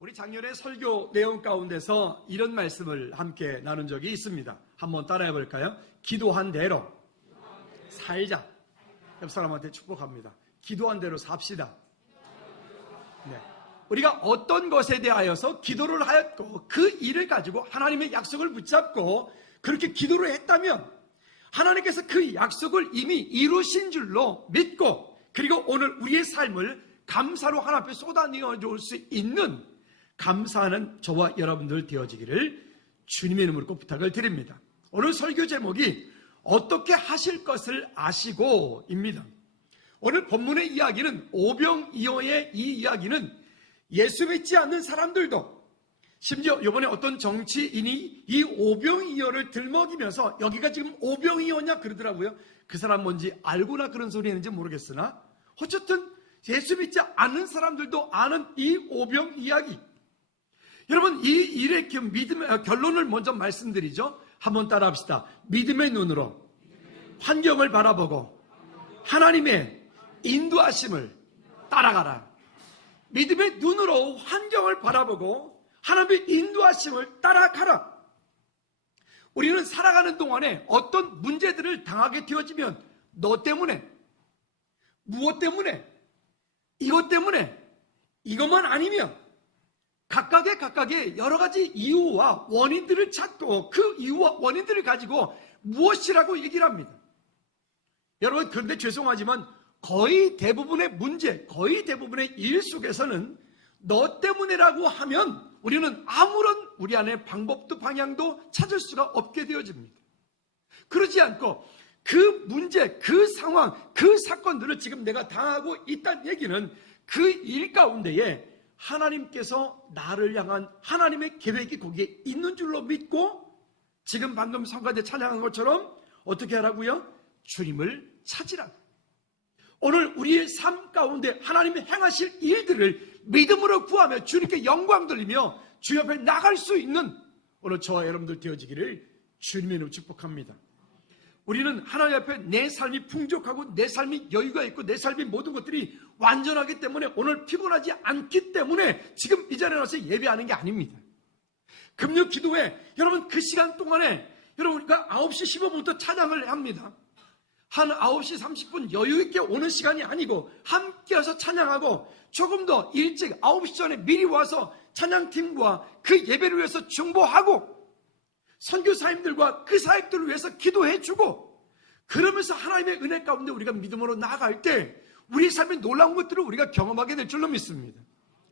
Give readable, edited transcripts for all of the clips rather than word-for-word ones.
우리 작년에 설교 내용 가운데서 이런 말씀을 함께 나눈 적이 있습니다. 한번 따라해 볼까요? 기도한 대로 살자. 옆 사람한테 축복합니다. 기도한 대로 삽시다. 네. 우리가 어떤 것에 대하여서 기도를 하였고 그 일을 가지고 하나님의 약속을 붙잡고 그렇게 기도를 했다면 하나님께서 그 약속을 이미 이루신 줄로 믿고 그리고 오늘 우리의 삶을 감사로 하나님 앞에 쏟아내어 줄 수 있는 감사하는 저와 여러분들 되어지기를 주님의 이름으로 꼭 부탁을 드립니다. 오늘 설교 제목이 어떻게 하실 것을 아시고입니다. 오늘 본문의 이야기는 오병이어의 이 이야기는 예수 믿지 않는 사람들도 심지어 이번에 어떤 정치인이 이 오병이어를 들먹이면서 여기가 지금 오병이어냐 그러더라고요. 그 사람 뭔지 알고나 그런 소리 했는지 모르겠으나 어쨌든 예수 믿지 않는 사람들도 아는 이 오병 이야기. 여러분 이 일의 믿음의 결론을 먼저 말씀드리죠. 한번 따라합시다. 믿음의 눈으로 환경을 바라보고 하나님의 인도하심을 따라가라. 믿음의 눈으로 환경을 바라보고 하나님의 인도하심을 따라가라. 우리는 살아가는 동안에 어떤 문제들을 당하게 되어지면 너 때문에, 무엇 때문에, 이것 때문에, 이것만 아니면 각각의 여러 가지 이유와 원인들을 찾고 그 이유와 원인들을 가지고 무엇이라고 얘기를 합니다. 여러분 그런데 죄송하지만 거의 대부분의 문제, 거의 대부분의 일 속에서는 너 때문에라고 하면 우리는 아무런 우리 안에 방법도 방향도 찾을 수가 없게 되어집니다. 그러지 않고 그 문제, 그 상황, 그 사건들을 지금 내가 당하고 있다는 얘기는 그 일 가운데에 하나님께서 나를 향한 하나님의 계획이 거기에 있는 줄로 믿고 지금 방금 성가대 찬양한 것처럼 어떻게 하라고요? 주님을 찾으라고. 오늘 우리의 삶 가운데 하나님이 행하실 일들을 믿음으로 구하며 주님께 영광 돌리며 주 옆에 나갈 수 있는 오늘 저와 여러분들 되어지기를 주님의 이름으로 축복합니다. 우리는 하나님 앞에 내 삶이 풍족하고 내 삶이 여유가 있고 내 삶의 모든 것들이 완전하기 때문에 오늘 피곤하지 않기 때문에 지금 이 자리에 나와서 예배하는 게 아닙니다. 금요 기도회 여러분 그 시간 동안에 여러분 우리가 9시 15분부터 찬양을 합니다. 한 9시 30분 여유 있게 오는 시간이 아니고 함께 와서 찬양하고 조금 더 일찍 9시 전에 미리 와서 찬양팀과 그 예배를 위해서 중보하고 선교사님들과 그 사역들을 위해서 기도해주고 그러면서 하나님의 은혜 가운데 우리가 믿음으로 나아갈 때 우리 삶의 놀라운 것들을 우리가 경험하게 될 줄로 믿습니다.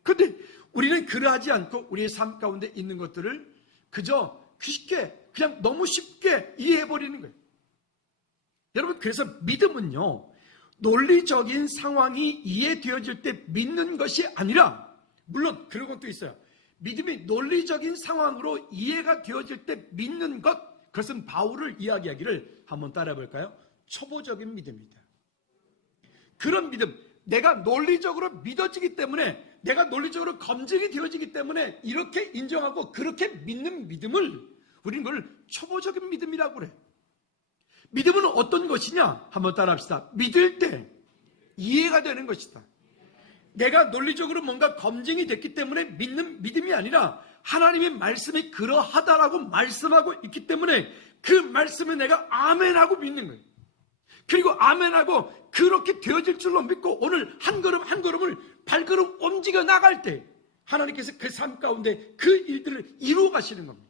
그런데 우리는 그러하지 않고 우리의 삶 가운데 있는 것들을 그저 쉽게 그냥 너무 쉽게 이해해버리는 거예요. 여러분 그래서 믿음은요 논리적인 상황이 이해되어질 때 믿는 것이 아니라 물론 그런 것도 있어요. 믿음이 논리적인 상황으로 이해가 되어질 때 믿는 것, 그것은 바울을 이야기하기를 한번 따라해 볼까요? 초보적인 믿음이다. 그런 믿음, 내가 논리적으로 믿어지기 때문에 내가 논리적으로 검증이 되어지기 때문에 이렇게 인정하고 그렇게 믿는 믿음을 우리는 그걸 초보적인 믿음이라고 그래. 믿음은 어떤 것이냐? 한번 따라합시다. 믿을 때 이해가 되는 것이다. 내가 논리적으로 뭔가 검증이 됐기 때문에 믿는 믿음이 아니라 하나님의 말씀이 그러하다라고 말씀하고 있기 때문에 그 말씀에 내가 아멘하고 믿는 거예요. 그리고 아멘하고 그렇게 되어질 줄로 믿고 오늘 한 걸음 한 걸음을 발걸음 움직여 나갈 때 하나님께서 그 삶 가운데 그 일들을 이루어 가시는 겁니다.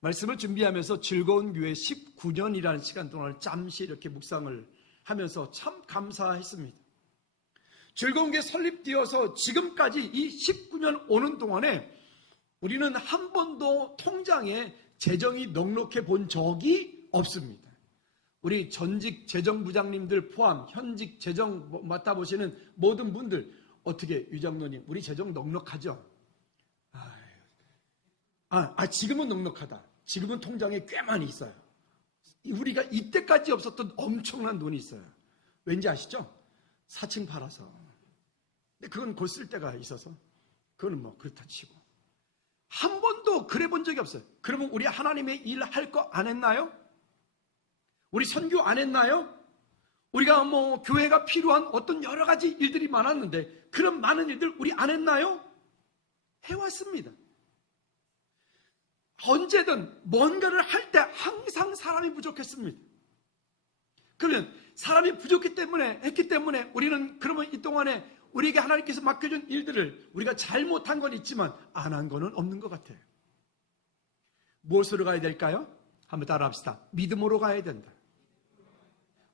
말씀을 준비하면서 즐거운 교회 19년이라는 시간 동안 잠시 이렇게 묵상을 하면서 참 감사했습니다. 즐거운 게 설립되어서 지금까지 이 19년 오는 동안에 우리는 한 번도 통장에 재정이 넉넉해 본 적이 없습니다. 우리 전직 재정부장님들 포함 현직 재정 맡아보시는 모든 분들 어떻게 유장로님 우리 재정 넉넉하죠? 지금은 넉넉하다. 지금은 통장에 꽤 많이 있어요. 우리가 이때까지 없었던 엄청난 돈이 있어요. 왠지 아시죠? 사칭 팔아서. 근데 그건 곧 쓸 때가 있어서 그거는 뭐 그렇다 치고 한 번도 그래 본 적이 없어요. 그러면 우리 하나님의 일 할 거 안 했나요? 우리 선교 안 했나요? 우리가 뭐 교회가 필요한 어떤 여러 가지 일들이 많았는데 그런 많은 일들 우리 안 했나요? 해왔습니다. 언제든 뭔가를 할 때 항상 사람이 부족했습니다. 그러면 사람이 했기 때문에 우리는 그러면 이 동안에 우리에게 하나님께서 맡겨준 일들을 우리가 잘못한 건 있지만 안 한 거는 없는 것 같아요. 무엇으로 가야 될까요? 한번 따라합시다. 믿음으로 가야 된다.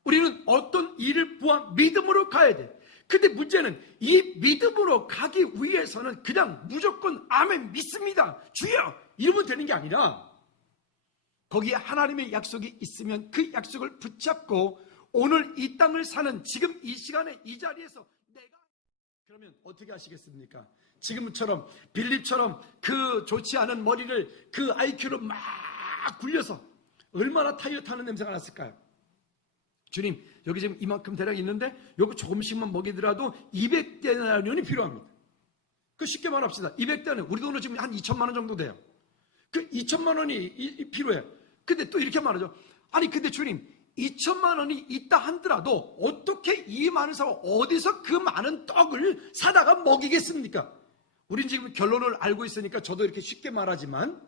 우리는 어떤 일을 보아 믿음으로 가야 돼. 근데 문제는 이 믿음으로 가기 위해서는 그냥 무조건 아멘 믿습니다, 주여 이러면 되는 게 아니라 거기에 하나님의 약속이 있으면 그 약속을 붙잡고 오늘 이 땅을 사는 지금 이 시간에 이 자리에서 내가 그러면 어떻게 하시겠습니까? 지금처럼 빌립처럼 그 좋지 않은 머리를 그 IQ로 막 굴려서 얼마나 타이어트하는 냄새가 났을까요? 주님, 여기 지금 이만큼 대략 있는데 요거 조금씩만 먹이더라도 200데나리온이 필요합니다. 그 쉽게 말합시다. 200데나리온, 우리 돈으로 지금 한 2천만 원 정도 돼요. 그 2천만 원이 필요해요. 근데 또 이렇게 말하죠. 아니 근데 주님, 2천만 원이 있다 하더라도 어떻게 이 많은 사람 어디서 그 많은 떡을 사다가 먹이겠습니까? 우린 지금 결론을 알고 있으니까 저도 이렇게 쉽게 말하지만,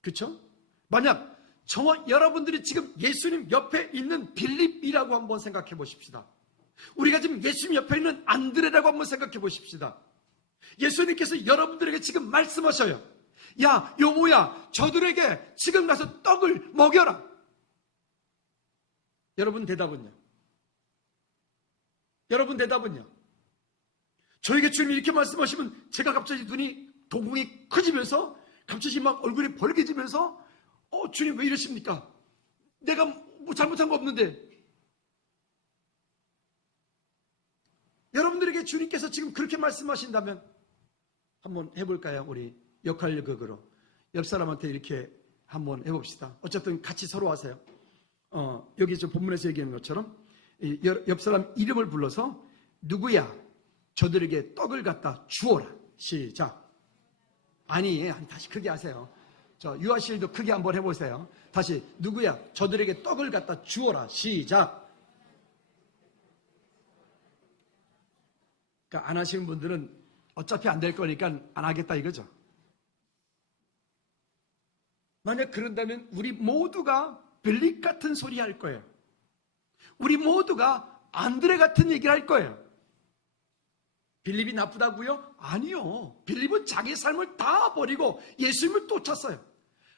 그렇죠? 만약 저와 여러분들이 지금 예수님 옆에 있는 빌립이라고 한번 생각해 보십시다. 우리가 지금 예수님 옆에 있는 안드레라고 한번 생각해 보십시다. 예수님께서 여러분들에게 지금 말씀하셔요. 야, 여보야, 저들에게 지금 가서 떡을 먹여라. 여러분 대답은요? 저에게 주님이 이렇게 말씀하시면 제가 갑자기 눈이 동공이 커지면서 갑자기 막 얼굴이 벌개지면서 주님 왜 이러십니까? 내가 뭐 잘못한 거 없는데. 여러분들에게 주님께서 지금 그렇게 말씀하신다면 한번 해볼까요? 우리 역할극으로 옆 사람한테 이렇게 한번 해봅시다. 어쨌든 같이 서로 하세요. 여기 좀 본문에서 얘기하는 것처럼 옆 사람 이름을 불러서 누구야? 저들에게 떡을 갖다 주어라. 시작. 아니 다시 크게 하세요. 유아실도 크게 한번 해보세요. 다시 누구야? 저들에게 떡을 갖다 주어라. 시작. 그러니까 안 하시는 분들은 어차피 안 될 거니까 안 하겠다 이거죠. 만약 그런다면 우리 모두가 빌립 같은 소리 할 거예요. 우리 모두가 안드레 같은 얘기를 할 거예요. 빌립이 나쁘다고요? 아니요. 빌립은 자기 삶을 다 버리고 예수님을 쫓았어요.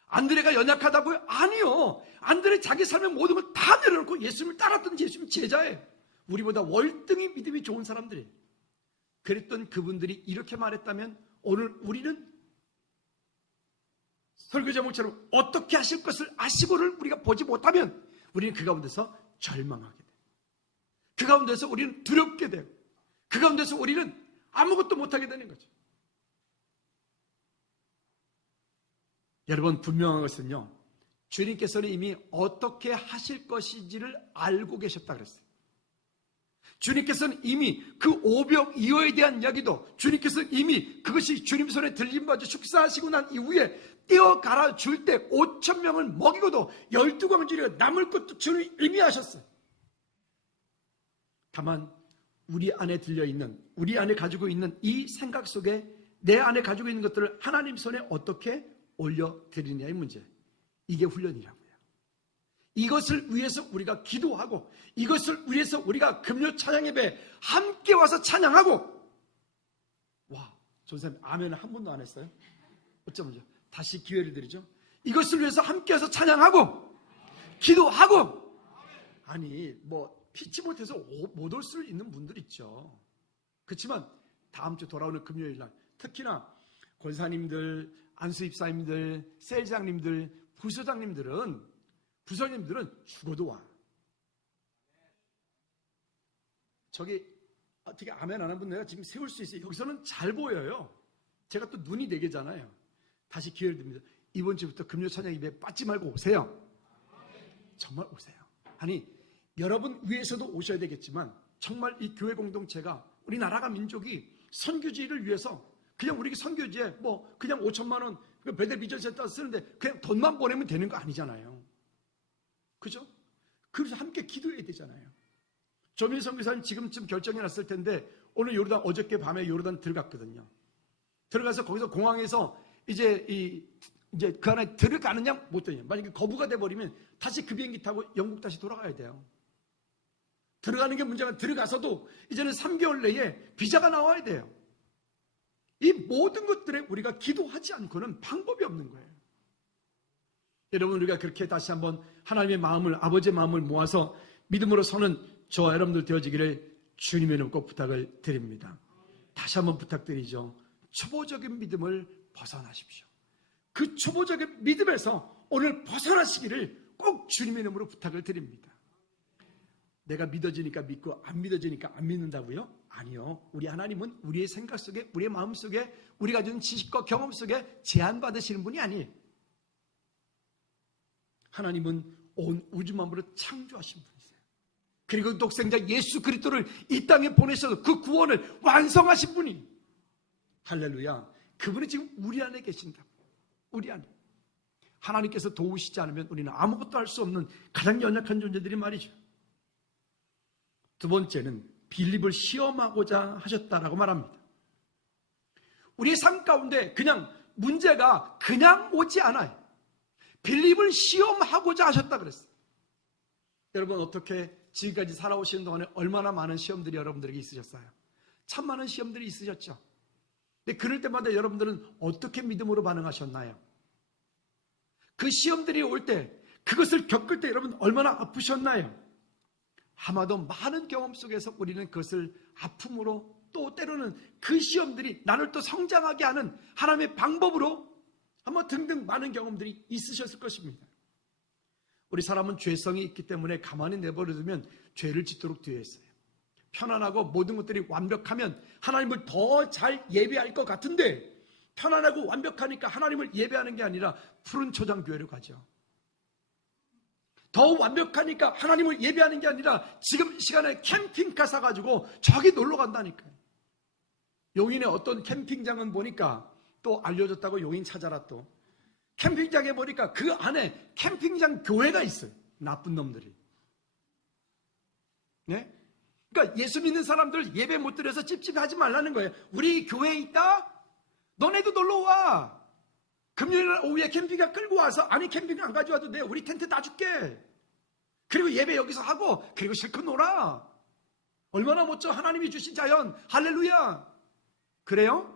안드레가 연약하다고요? 아니요. 안드레 자기 삶의 모든 걸 다 내려놓고 예수님을 따랐던 예수님 제자예요. 우리보다 월등히 믿음이 좋은 사람들이. 그랬던 그분들이 이렇게 말했다면 오늘 우리는 설교 제목처럼 어떻게 하실 것을 아시고를 우리가 보지 못하면 우리는 그 가운데서 절망하게 돼요. 그 가운데서 우리는 두렵게 돼요. 그 가운데서 우리는 아무것도 못하게 되는 거죠. 여러분 분명한 것은요, 주님께서는 이미 어떻게 하실 것인지를 알고 계셨다 그랬어요. 주님께서는 이미 그 오병 이어에 대한 이야기도 주님께서는 이미 그것이 주님 손에 들림받아 축사하시고 난 이후에 떼어갈아 줄 때 5,000명을 먹이고도 12광주리가 남을 것도 주님이 의미하셨어요. 다만 우리 안에 들려있는, 우리 안에 가지고 있는 이 생각 속에 내 안에 가지고 있는 것들을 하나님 손에 어떻게 올려드리느냐의 문제. 이게 훈련이라고요. 이것을 위해서 우리가 기도하고 이것을 위해서 우리가 금요 찬양 예배 함께 와서 찬양하고. 와, 전사님 아멘 한 번도 안 했어요? 어쩌면요? 다시 기회를 드리죠. 이것을 위해서 함께 와서 찬양하고 기도하고. 아니 뭐 피치 못해서 못 올 수 있는 분들 있죠. 그렇지만 다음 주 돌아오는 금요일 날 특히나 권사님들, 안수입사님들, 셀장님들, 부서장님들은 죽어도 와. 저기 어떻게 아멘 안 한 분 내가 지금 세울 수 있어요. 여기서는 잘 보여요. 제가 또 눈이 4개잖아요. 다시 기회를 드립니다. 이번 주부터 금요 찬양 예배 빠지 말고 오세요. 정말 오세요. 아니 여러분 위해서도 오셔야 되겠지만 정말 이 교회 공동체가 우리나라가 민족이 선교지를 위해서 그냥 우리 선교지에 뭐 그냥 5천만 원 베델 비전센터 쓰는데 그냥 돈만 보내면 되는 거 아니잖아요. 그죠? 그래서 함께 기도해야 되잖아요. 조민 선교사님 지금쯤 결정이 났을 텐데 오늘 어저께 밤에 요르단 들어갔거든요. 들어가서 거기서 공항에서 이제 그 안에 들어가느냐 못 되냐. 만약에 거부가 돼버리면 다시 그 비행기 타고 영국 다시 돌아가야 돼요. 들어가는 게 문제가 들어가서도 이제는 3개월 내에 비자가 나와야 돼요. 이 모든 것들에 우리가 기도하지 않고는 방법이 없는 거예요. 여러분, 우리가 그렇게 다시 한번 하나님의 마음을, 아버지의 마음을 모아서 믿음으로 서는 저와 여러분들 되어지기를 주님의 이름으로 꼭 부탁을 드립니다. 다시 한번 부탁드리죠. 초보적인 믿음을 벗어나십시오. 그 초보적인 믿음에서 오늘 벗어나시기를 꼭 주님의 이름으로 부탁을 드립니다. 내가 믿어지니까 믿고 안 믿어지니까 안 믿는다고요? 아니요. 우리 하나님은 우리의 생각 속에, 우리의 마음 속에, 우리가 가진 지식과 경험 속에 제한받으시는 분이 아니에요. 하나님은 온 우주 만물을 창조하신 분이세요. 그리고 독생자 예수 그리스도를 이 땅에 보내셔서 그 구원을 완성하신 분이, 할렐루야, 그분이 지금 우리 안에 계신다. 우리 안에. 하나님께서 도우시지 않으면 우리는 아무것도 할 수 없는 가장 연약한 존재들이 말이죠. 두 번째는 빌립을 시험하고자 하셨다라고 말합니다. 우리의 삶 가운데 그냥 문제가 그냥 오지 않아요. 빌립을 시험하고자 하셨다 그랬어요. 여러분, 어떻게 지금까지 살아오시는 동안에 얼마나 많은 시험들이 여러분들에게 있으셨어요? 참 많은 시험들이 있으셨죠. 근데 그럴 때마다 여러분들은 어떻게 믿음으로 반응하셨나요? 그 시험들이 올 때, 그것을 겪을 때 여러분 얼마나 아프셨나요? 아마도 많은 경험 속에서 우리는 그것을 아픔으로, 또 때로는 그 시험들이 나를 또 성장하게 하는 하나님의 방법으로 아마 등등 많은 경험들이 있으셨을 것입니다. 우리 사람은 죄성이 있기 때문에 가만히 내버려두면 죄를 짓도록 되어 있어요. 편안하고 모든 것들이 완벽하면 하나님을 더 잘 예배할 것 같은데, 편안하고 완벽하니까 하나님을 예배하는 게 아니라 푸른 초장교회로 가죠. 더 완벽하니까 하나님을 예배하는 게 아니라 지금 시간에 캠핑카 사가지고 저기 놀러 간다니까요. 용인의 어떤 캠핑장은 보니까 또 알려졌다고, 용인 찾아라, 또 캠핑장에 보니까 그 안에 캠핑장 교회가 있어요. 나쁜 놈들이. 네? 그러니까 예수 믿는 사람들 예배 못 드려서 찝찝하지 말라는 거예요. 우리 교회에 있다? 너네도 놀러와. 금요일 오후에 캠핑카 끌고 와서, 아니 캠핑카 안 가져와도 돼. 우리 텐트 다 줄게. 그리고 예배 여기서 하고, 그리고 실컷 놀아. 얼마나 멋져. 하나님이 주신 자연. 할렐루야. 그래요?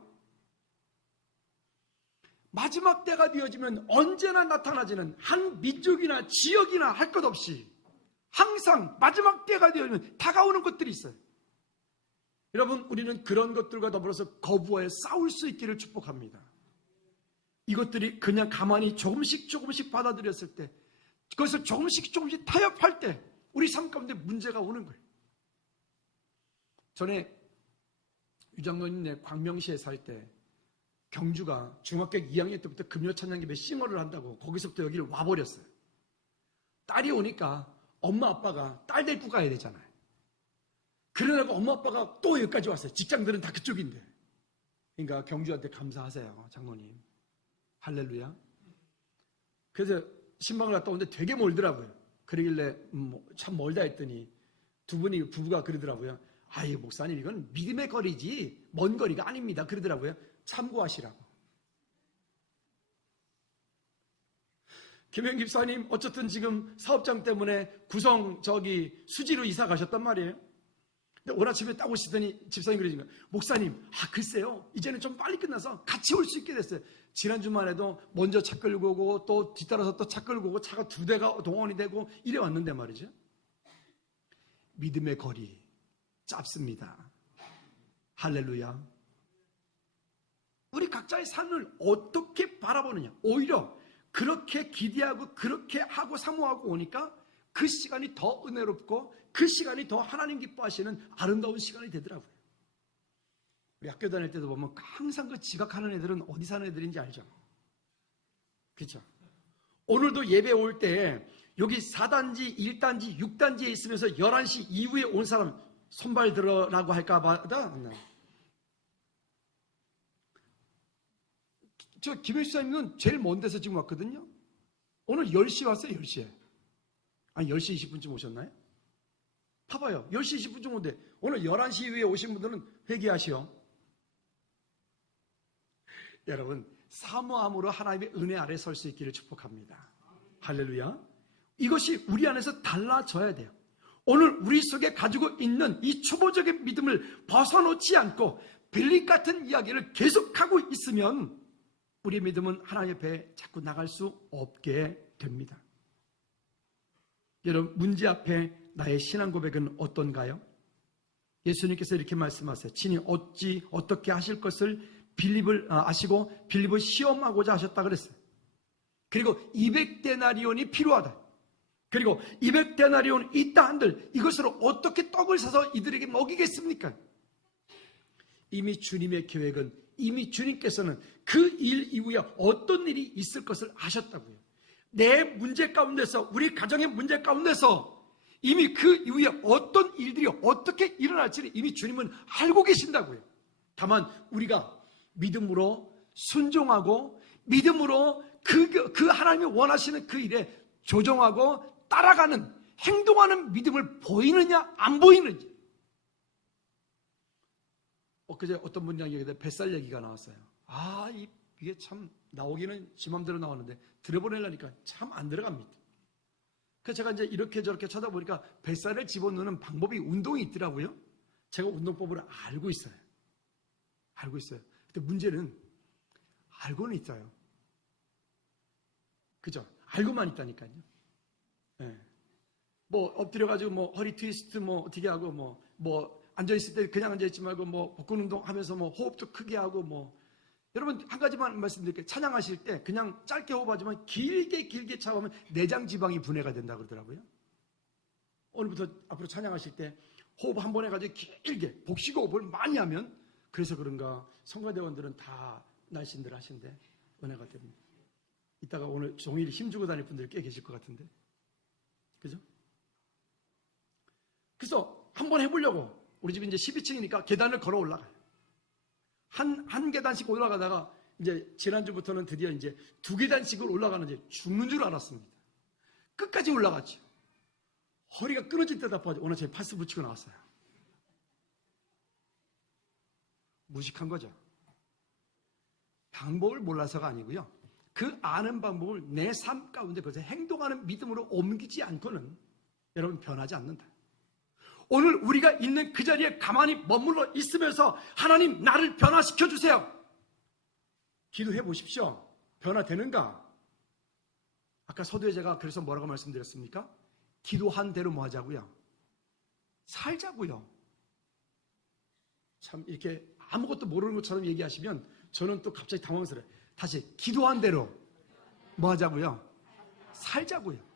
마지막 때가 되어지면 언제나 나타나지는 한 민족이나 지역이나 할 것 없이 항상 마지막 때가 되어지면 다가오는 것들이 있어요. 여러분, 우리는 그런 것들과 더불어서 거부하여 싸울 수 있기를 축복합니다. 이것들이 그냥 가만히 조금씩 받아들였을 때, 그것을 조금씩 타협할 때 우리 삶 가운데 문제가 오는 거예요. 전에 유장로님 광명시에 살 때 경주가 중학교 2학년 때부터 금요 찬양 예배 싱어를 한다고 거기서부터 여기를 와버렸어요. 딸이 오니까 엄마 아빠가 딸 데리고 가야 되잖아요. 그러다가 엄마 아빠가 또 여기까지 왔어요. 직장들은 다 그쪽인데. 그러니까 경주한테 감사하세요, 장로님. 할렐루야. 그래서 신방을 갔다 오는데 되게 멀더라고요. 그러길래 참 멀다 했더니 부부가 그러더라고요. 아유, 목사님, 이건 믿음의 거리지 먼 거리가 아닙니다. 그러더라고요. 참고하시라고. 김현 집사님 어쨌든 지금 사업장 때문에 구성 수지로 이사 가셨단 말이에요. 근데 오늘 아침에 딱 오시더니 집사님 그러시는 거예요. 목사님, 글쎄요, 이제는 좀 빨리 끝나서 같이 올 수 있게 됐어요. 지난주만 해도 먼저 차 끌고 오고 또 뒤따라서 또 차 끌고 오고 차가 2대가 동원이 되고 이래 왔는데 말이죠. 믿음의 거리 짧습니다. 할렐루야. 우리 각자의 삶을 어떻게 바라보느냐. 오히려 그렇게 기대하고 그렇게 하고 사모하고 오니까 그 시간이 더 은혜롭고 그 시간이 더 하나님 기뻐하시는 아름다운 시간이 되더라고요. 우리 학교 다닐 때도 보면 항상 그 지각하는 애들은 어디 사는 애들인지 알죠? 그렇죠? 오늘도 예배 올 때 여기 4단지, 1단지, 6단지에 있으면서 11시 이후에 온 사람 손발 들어라고 할까 봐. 저 김혜수 사님은 제일 먼 데서 지금 왔거든요. 오늘 10시에 왔어요. 10시에. 아니 10시 20분쯤 오셨나요? 봐봐요. 10시 20분쯤 오는데 오늘 11시 이후에 오신 분들은 회개하시오. 여러분, 사모함으로 하나님의 은혜 아래 설 수 있기를 축복합니다. 할렐루야. 이것이 우리 안에서 달라져야 돼요. 오늘 우리 속에 가지고 있는 이 초보적인 믿음을 벗어놓지 않고 빌립 같은 이야기를 계속하고 있으면 우리의 믿음은 하나님 앞에 자꾸 나갈 수 없게 됩니다. 여러분, 문제 앞에 나의 신앙 고백은 어떤가요? 예수님께서 이렇게 말씀하세요. 친히 어떻게 하실 것을 빌립을 아시고 빌립을 시험하고자 하셨다 그랬어요. 그리고 200데나리온이 필요하다. 그리고 200데나리온 있다 한들 이것으로 어떻게 떡을 사서 이들에게 먹이겠습니까? 이미 주님의 계획은, 이미 주님께서는 그 일 이후에 어떤 일이 있을 것을 아셨다고요. 내 문제 가운데서, 우리 가정의 문제 가운데서 이미 그 이후에 어떤 일들이 어떻게 일어날지를 이미 주님은 알고 계신다고요. 다만 우리가 믿음으로 순종하고 믿음으로 그 하나님이 원하시는 그 일에 조정하고 따라가는, 행동하는 믿음을 보이느냐 안 보이느냐. 엊그제 어떤 분이 얘기했는데 뱃살 얘기가 나왔어요. 이게 참 나오기는 지 맘대로 나오는데 들어보내려니까 참 안 들어갑니다. 그래서 제가 이제 이렇게 저렇게 찾아보니까 뱃살을 집어넣는 방법이 운동이 있더라고요. 제가 운동법을 알고 있어요. 근데 문제는 알고는 있어요. 그죠? 알고만 있다니까요. 네. 뭐 엎드려가지고 뭐 허리 트위스트 뭐 어떻게 하고 뭐 앉아있을 때 그냥 앉아있지 말고 뭐 복근 운동 하면서 뭐 호흡도 크게 하고 뭐. 여러분, 한 가지만 말씀드릴게요. 찬양하실 때 그냥 짧게 호흡하지만 길게 차보면 내장 지방이 분해가 된다고 그러더라고요. 오늘부터 앞으로 찬양하실 때 호흡 한 번 해가지고 길게 복식 호흡을 많이 하면, 그래서 그런가 성가대원들은 다 날씬들 하신데 은혜가 됩니다. 이따가 오늘 종일 힘주고 다닐 분들이 꽤 계실 것 같은데, 그죠? 그래서 한번 해보려고, 우리 집이 이제 12층이니까 계단을 걸어 올라가요. 한 계단씩 올라가다가 이제 지난주부터는 드디어 이제 2계단씩을 올라가는지 죽는 줄 알았습니다. 끝까지 올라갔죠. 허리가 끊어질 듯 아파서 오늘 제 파스 붙이고 나왔어요. 무식한 거죠. 방법을 몰라서가 아니고요. 그 아는 방법을 내 삶 가운데 그것을 행동하는 믿음으로 옮기지 않고는 여러분 변하지 않는다. 오늘 우리가 있는 그 자리에 가만히 머물러 있으면서 하나님 나를 변화시켜 주세요. 기도해 보십시오. 변화되는가? 아까 서두에 제가 그래서 뭐라고 말씀드렸습니까? 기도한 대로 뭐 하자고요? 살자고요. 참 이렇게 아무것도 모르는 것처럼 얘기하시면 저는 또 갑자기 당황스러워요. 다시 기도한 대로 뭐 하자고요? 살자고요.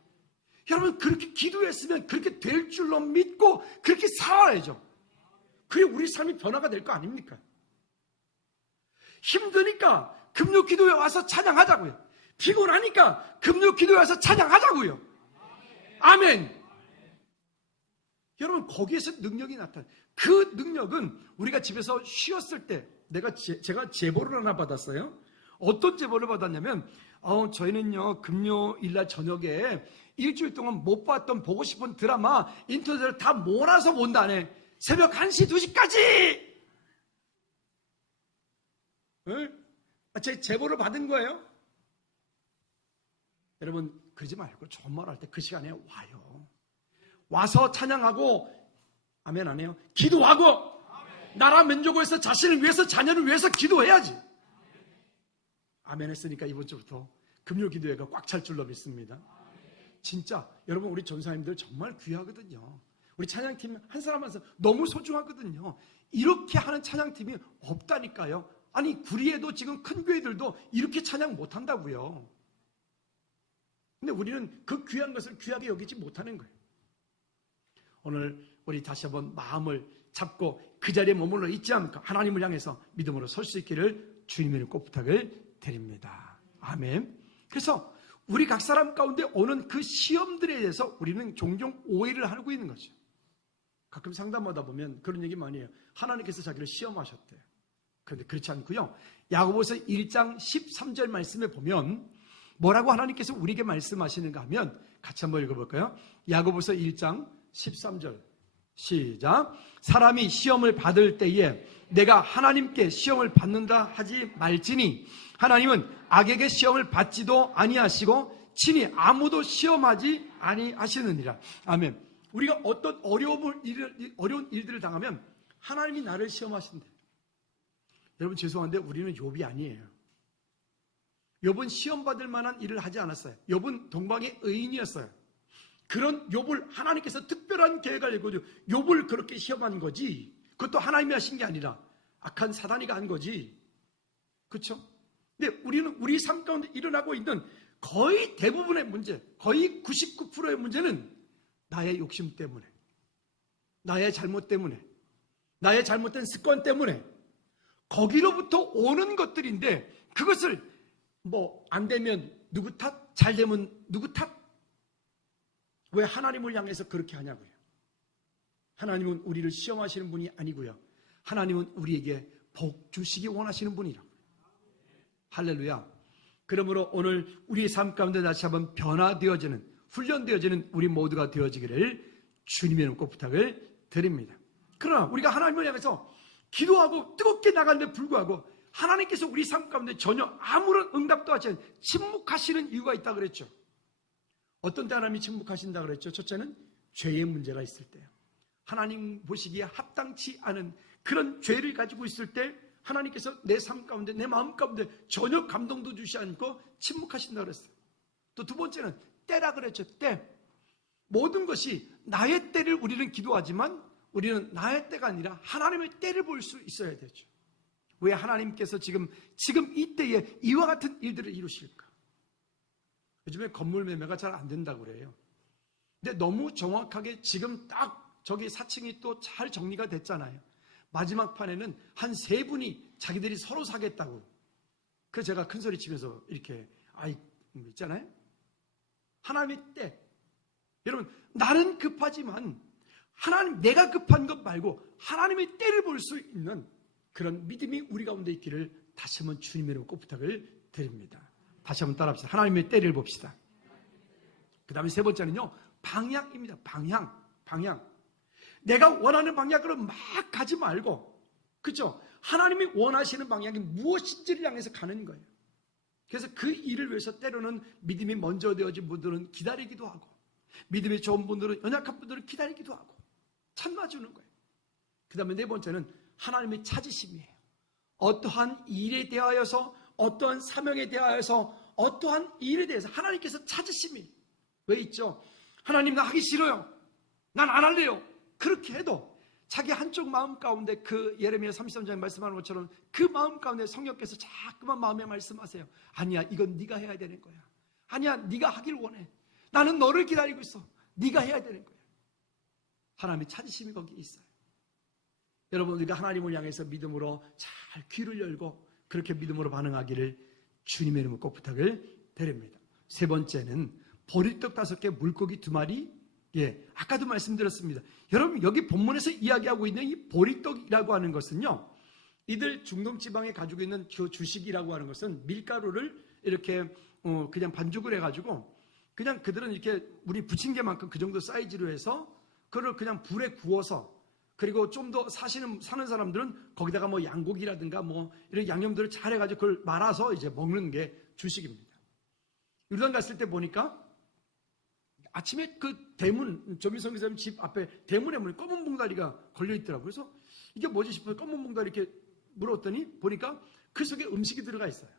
여러분, 그렇게 기도했으면 그렇게 될 줄로 믿고 그렇게 살아야죠. 그게 우리 삶이 변화가 될 거 아닙니까? 힘드니까 금요 기도에 와서 찬양하자고요. 피곤하니까 금요 기도에 와서 찬양하자고요. 아멘. 여러분, 거기에서 능력이 나타나요. 그 능력은 우리가 집에서 쉬었을 때, 제가 제보를 하나 받았어요. 어떤 제보를 받았냐면, 저희는요 금요일날 저녁에 일주일 동안 못 봤던 보고 싶은 드라마 인터넷을 다 몰아서 본다네. 새벽 1시 2시까지. 제 제보를 받은 거예요. 여러분, 그러지 말고 좋은 말 할 때 그 시간에 와요. 와서 찬양하고, 아멘 안 해요? 기도하고, 나라 민족을 위해서, 자신을 위해서, 자녀를 위해서 기도해야지. 아멘 했으니까 이번 주부터 금요 기도회가 꽉 찰 줄로 믿습니다. 진짜 여러분, 우리 전사님들 정말 귀하거든요. 우리 찬양팀 한 사람 한 사람 너무 소중하거든요. 이렇게 하는 찬양팀이 없다니까요. 아니, 구리에도 지금 큰 교회들도 이렇게 찬양 못한다고요. 근데 우리는 그 귀한 것을 귀하게 여기지 못하는 거예요. 오늘 우리 다시 한번 마음을 잡고 그 자리에 머물러 있지 않고 하나님을 향해서 믿음으로 설 수 있기를 주님의 꼭 부탁을 드립니다. 아멘. 그래서 우리 각 사람 가운데 오는 그 시험들에 대해서 우리는 종종 오해를 하고 있는 거죠. 가끔 상담하다 보면 그런 얘기 많이 해요. 하나님께서 자기를 시험하셨대요. 그런데 그렇지 않고요. 야고보서 1장 13절 말씀에 보면 뭐라고 하나님께서 우리에게 말씀하시는가 하면 같이 한번 읽어볼까요? 야고보서 1장 13절 시작. 사람이 시험을 받을 때에 내가 하나님께 시험을 받는다 하지 말지니 하나님은 악에게 시험을 받지도 아니하시고 친히 아무도 시험하지 아니하시느니라. 아멘. 우리가 어떤 어려운 일들을 당하면 하나님이 나를 시험하신대. 여러분 죄송한데 우리는 욥이 아니에요. 욥은 시험받을 만한 일을 하지 않았어요. 욥은 동방의 의인이었어요. 그런 욥을 하나님께서 특별한 계획을 내고 욥을 그렇게 시험한 거지. 그것도 하나님이 하신 게 아니라 악한 사단이가 한 거지. 그렇죠? 근데 우리는 우리 삶 가운데 일어나고 있는 거의 대부분의 문제, 거의 99%의 문제는 나의 욕심 때문에, 나의 잘못 때문에, 나의 잘못된 습관 때문에 거기로부터 오는 것들인데 그것을 뭐 안 되면 누구 탓, 잘 되면 누구 탓? 왜 하나님을 향해서 그렇게 하냐고요. 하나님은 우리를 시험하시는 분이 아니고요. 하나님은 우리에게 복 주시기 원하시는 분이라고요. 할렐루야. 그러므로 오늘 우리의 삶 가운데 다시 한번 변화되어지는, 훈련되어지는 우리 모두가 되어지기를 주님의 이름으로 꼭 부탁을 드립니다. 그러나 우리가 하나님을 향해서 기도하고 뜨겁게 나가는데 불구하고 하나님께서 우리 삶 가운데 전혀 아무런 응답도 하지 않는 침묵하시는 이유가 있다 그랬죠. 어떤 때 하나님이 침묵하신다 그랬죠. 첫째는 죄의 문제가 있을 때요. 하나님 보시기에 합당치 않은 그런 죄를 가지고 있을 때 하나님께서 내 삶 가운데, 내 마음 가운데 전혀 감동도 주시 않고 침묵하신다 그랬어요. 또 두 번째는 때라 그랬죠. 때. 모든 것이 나의 때를 우리는 기도하지만 우리는 나의 때가 아니라 하나님의 때를 볼 수 있어야 되죠. 왜 하나님께서 지금 이 때에 이와 같은 일들을 이루실까? 요즘에 건물 매매가 잘 안 된다고 그래요. 근데 너무 정확하게 지금 딱 저기 4층이 또 잘 정리가 됐잖아요. 마지막 판에는 한 3분이 자기들이 서로 사겠다고. 그래서 제가 큰 소리 치면서 이렇게 있잖아요. 하나님의 때. 여러분 나는 급하지만 하나님, 내가 급한 것 말고 하나님의 때를 볼 수 있는 그런 믿음이 우리 가운데 있기를 다시 한번 주님의 이름으로 꼭 부탁을 드립니다. 다시 한번 따라합시다. 하나님의 때를 봅시다. 그 다음에 세 번째는요, 방향입니다. 방향. 내가 원하는 방향으로 막 가지 말고, 그렇죠? 하나님이 원하시는 방향이 무엇인지를 향해서 가는 거예요. 그래서 그 일을 위해서 때로는 믿음이 먼저 되어진 분들은 기다리기도 하고, 믿음이 좋은 분들은, 연약한 분들은 기다리기도 하고 참아주는 거예요. 그 다음에 네 번째는 하나님의 찾으심이에요. 어떠한 일에 대하여서, 어떠한 사명에 대하여서, 어떠한 일에 대해서 하나님께서 찾으심이 왜 있죠? 하나님 나 하기 싫어요. 난 안 할래요. 그렇게 해도 자기 한쪽 마음 가운데 그 예레미야 33장에 말씀하는 것처럼 그 마음 가운데 성령께서 자꾸만 마음에 말씀하세요. 아니야, 이건 네가 해야 되는 거야. 아니야, 네가 하길 원해. 나는 너를 기다리고 있어. 네가 해야 되는 거야. 하나님의 찾으심이 거기에 있어요. 여러분, 우리가 하나님을 향해서 믿음으로 잘 귀를 열고 그렇게 믿음으로 반응하기를 주님의 이름으로 꼭 부탁을 드립니다. 세 번째는 보리떡 5개, 물고기 2마리. 아까도 말씀드렸습니다. 여러분, 여기 본문에서 이야기하고 있는 이 보리떡이라고 하는 것은요, 이들 중동 지방에 가지고 있는 그 주식이라고 하는 것은 밀가루를 이렇게 그냥 반죽을 해가지고 그냥 그들은 이렇게 우리 부침개만큼 그 정도 사이즈로 해서 그걸 그냥 불에 구워서, 그리고 좀 더 사는 사람들은 거기다가 뭐 양고기라든가 뭐 이런 양념들을 잘 해가지고 그걸 말아서 이제 먹는 게 주식입니다. 유단 갔을 때 보니까 아침에 그 대문, 조민성 기자님 집 앞에 대문에 검은 봉다리가 걸려있더라고요. 그래서 이게 뭐지 싶어서 검은 봉다리 이렇게 물었더니 보니까 그 속에 음식이 들어가 있어요.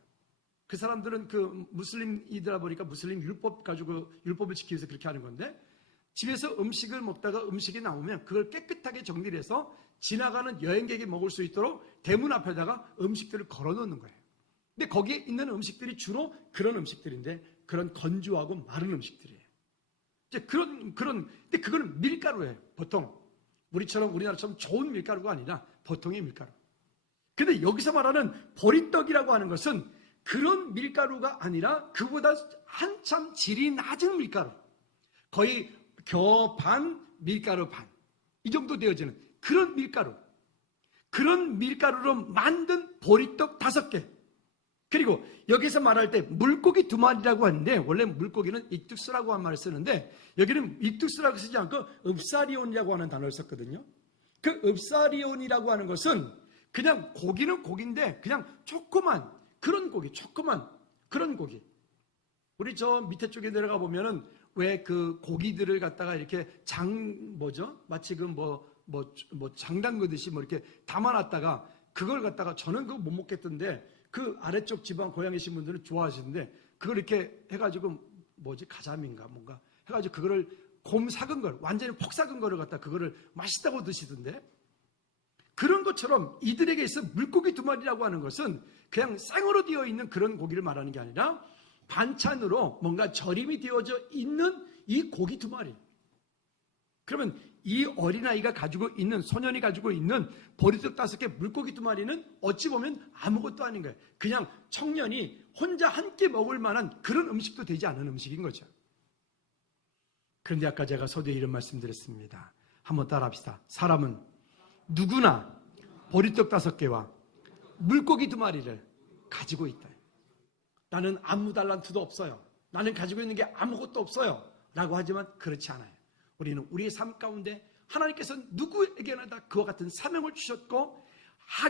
그 사람들은 그 무슬림이더라 보니까 무슬림 율법 가지고 율법을 지키기 위해서 그렇게 하는 건데, 집에서 음식을 먹다가 음식이 나오면 그걸 깨끗하게 정리를 해서 지나가는 여행객이 먹을 수 있도록 대문 앞에다가 음식들을 걸어 놓는 거예요. 근데 거기에 있는 음식들이 주로 그런 음식들인데, 그런 건조하고 마른 음식들이에요. 이제 근데 그거는 밀가루예요. 보통 우리나라처럼 좋은 밀가루가 아니라 보통의 밀가루. 근데 여기서 말하는 보리떡이라고 하는 것은 그런 밀가루가 아니라 그보다 한참 질이 낮은 밀가루, 거의 겨 반, 밀가루 반, 이 정도 되어지는 그런 밀가루로 만든 보리떡 5개. 그리고 여기서 말할 때 물고기 2마리라고 하는데 원래 물고기는 익투스라고 한 말을 쓰는데 여기는 익투스라고 쓰지 않고 읍사리온이라고 하는 단어를 썼거든요. 그 읍사리온이라고 하는 것은 그냥 고기는 고기인데 그냥 조그만 그런 고기, 조그만 그런 고기. 우리 저 밑에 쪽에 내려가 보면은 왜 그 고기들을 갖다가 이렇게 마치 그 장 담그듯이 뭐 이렇게 담아놨다가 그걸 갖다가 저는 그거 못 먹겠던데 그 아래쪽 지방 고향이신 분들은 좋아하시는데 그걸 이렇게 해가지고 가자미인가 뭔가 해가지고 그거를 곰 삭은 걸 완전히 폭 삭은 거를 갖다 그거를 맛있다고 드시던데 그런 것처럼 이들에게 있어 물고기 2마리라고 하는 것은 그냥 생으로 되어 있는 그런 고기를 말하는 게 아니라 반찬으로 뭔가 절임이 되어져 있는 이 고기 2마리. 그러면 이 어린아이가 가지고 있는, 소년이 가지고 있는 보리떡 5개, 물고기 2마리는 어찌 보면 아무것도 아닌 거예요. 그냥 청년이 혼자 함께 먹을 만한 그런 음식도 되지 않은 음식인 거죠. 그런데 아까 제가 서두에 이런 말씀 드렸습니다. 한번 따라 합시다. 사람은 누구나 보리떡 5개와 물고기 2마리를 가지고 있다. 나는 아무 달란트도 없어요. 나는 가지고 있는 게 아무것도 없어요. 라고 하지만 그렇지 않아요. 우리는 우리의 삶 가운데 하나님께서 누구에게나 다 그와 같은 사명을 주셨고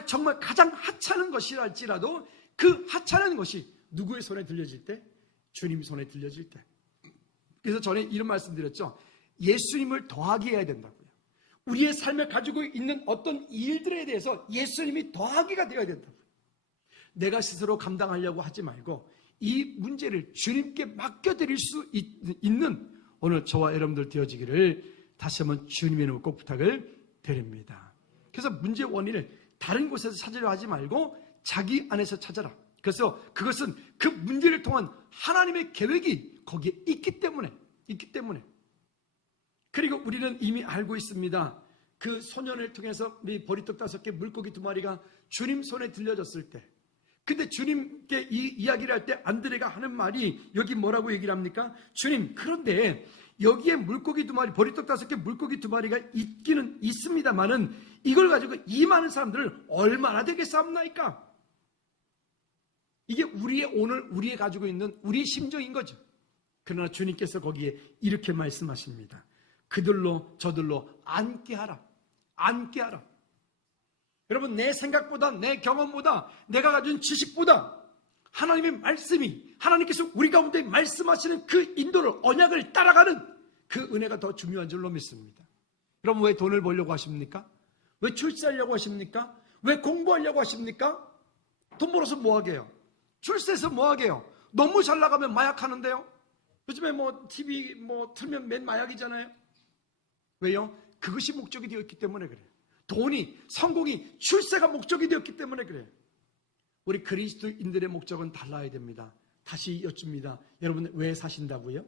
정말 가장 하찮은 것이랄지라도 그 하찮은 것이 누구의 손에 들려질 때? 주님 손에 들려질 때. 그래서 전에 이런 말씀 드렸죠. 예수님을 더하게 해야 된다고요. 우리의 삶에 가지고 있는 어떤 일들에 대해서 예수님이 더하기가 되어야 된다고요. 내가 스스로 감당하려고 하지 말고 이 문제를 주님께 맡겨드릴 수 있는 오늘 저와 여러분들 되어지기를 다시 한번 주님의 이름으로 꼭 부탁을 드립니다. 그래서 문제의 원인을 다른 곳에서 찾으려 하지 말고 자기 안에서 찾아라. 그래서 그것은 그 문제를 통한 하나님의 계획이 거기에 있기 때문에 그리고 우리는 이미 알고 있습니다. 그 소년을 통해서 우리 보리떡 5개, 물고기 2마리가 주님 손에 들려졌을 때 근데 주님께 이 이야기를 할 때 안드레가 하는 말이 여기 뭐라고 얘기를 합니까? 주님, 그런데 여기에 물고기 2마리, 보리떡 5개, 물고기 2마리가 있기는 있습니다만은 이걸 가지고 이 많은 사람들을 얼마나 되겠사옵나이까? 이게 우리의 가지고 있는 우리의 심정인 거죠. 그러나 주님께서 거기에 이렇게 말씀하십니다. 그들로 저들로 앉게 하라. 앉게 하라. 여러분, 내 생각보다, 내 경험보다, 내가 가진 지식보다 하나님의 말씀이, 하나님께서 우리 가운데 말씀하시는 그 인도를, 언약을 따라가는 그 은혜가 더 중요한 줄로 믿습니다. 여러분, 왜 돈을 벌려고 하십니까? 왜 출세하려고 하십니까? 왜 공부하려고 하십니까? 돈 벌어서 뭐 하게요? 출세해서 뭐 하게요? 너무 잘 나가면 마약하는데요? 요즘에 TV 틀면 맨 마약이잖아요? 왜요? 그것이 목적이 되었기 때문에 그래요. 돈이, 성공이, 출세가 목적이 되었기 때문에 그래요. 우리 그리스도인들의 목적은 달라야 됩니다. 다시 여쭙니다. 여러분 왜 사신다고요?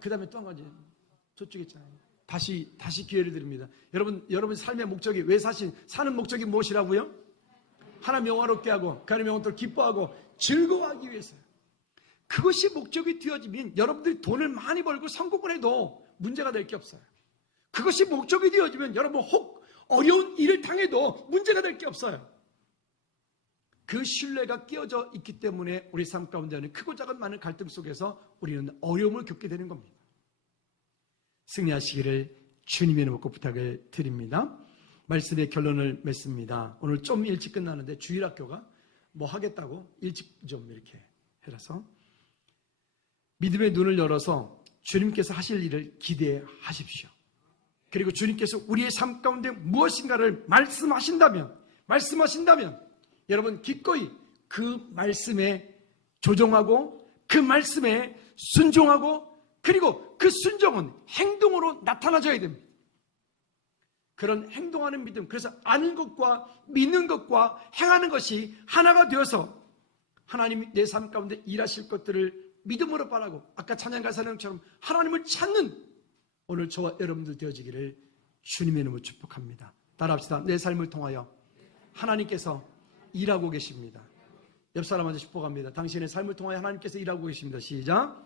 그 다음에 또 한 가지 저쪽에 있잖아요. 다시 기회를 드립니다. 여러분 삶의 목적이 사는 목적이 무엇이라고요? 하나님 영화롭게 하고 하나님 영혼들 기뻐하고 즐거워하기 위해서요. 그것이 목적이 되어지면 여러분들이 돈을 많이 벌고 성공을 해도 문제가 될 게 없어요. 그것이 목적이 되어지면 여러분 혹 어려운 일을 당해도 문제가 될 게 없어요. 그 신뢰가 끼어져 있기 때문에 우리 삶 가운데는 크고 작은 많은 갈등 속에서 우리는 어려움을 겪게 되는 겁니다. 승리하시기를 주님의 이름으로 부탁을 드립니다. 말씀의 결론을 맺습니다. 오늘 좀 일찍 끝나는데 주일학교가 뭐 하겠다고 일찍 좀 이렇게 해라서 믿음의 눈을 열어서 주님께서 하실 일을 기대하십시오. 그리고 주님께서 우리의 삶 가운데 무엇인가를 말씀하신다면 여러분 기꺼이 그 말씀에 조종하고 그 말씀에 순종하고 그리고 그 순종은 행동으로 나타나져야 됩니다. 그런 행동하는 믿음, 그래서 아는 것과 믿는 것과 행하는 것이 하나가 되어서 하나님이 내 삶 가운데 일하실 것들을 믿음으로 바라고 아까 찬양가 사령처럼 하나님을 찾는 오늘 저와 여러분들 되어지기를 주님의 이름으로 축복합니다. 따라합시다. 내 삶을 통하여 하나님께서 일하고 계십니다. 옆 사람한테 축복합니다. 당신의 삶을 통하여 하나님께서 일하고 계십니다. 시작.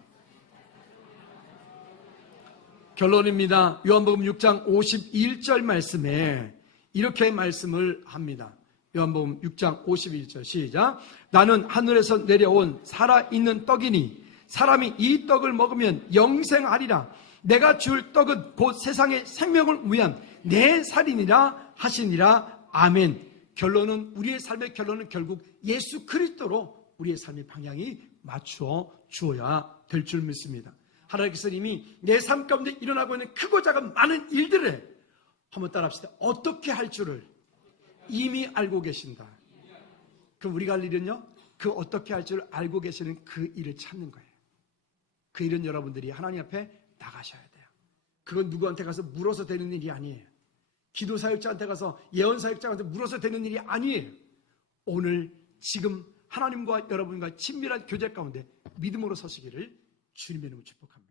결론입니다. 요한복음 6장 51절 말씀에 이렇게 말씀을 합니다. 요한복음 6장 51절 시작. 나는 하늘에서 내려온 살아있는 떡이니 사람이 이 떡을 먹으면 영생하리라. 내가 줄 떡은 곧 세상의 생명을 위한 내 살이니라 하시니라. 아멘. 결론은, 우리의 삶의 결론은 결국 예수 그리스도로 우리의 삶의 방향이 맞추어 주어야 될 줄 믿습니다. 하나님께서 이미 내 삶 가운데 일어나고 있는 크고 작은 많은 일들에 한번 따라합시다. 어떻게 할 줄을 이미 알고 계신다. 그럼 우리가 할 일은요, 그 어떻게 할 줄 알고 계시는 그 일을 찾는 거예요. 그 일은 여러분들이 하나님 앞에 나가셔야 돼요. 그건 누구한테 가서 물어서 되는 일이 아니에요. 기도 사역자한테 가서, 예언 사역자한테 물어서 되는 일이 아니에요. 오늘 지금 하나님과 여러분과 친밀한 교제 가운데 믿음으로 서시기를 주님의 이름으로 축복합니다.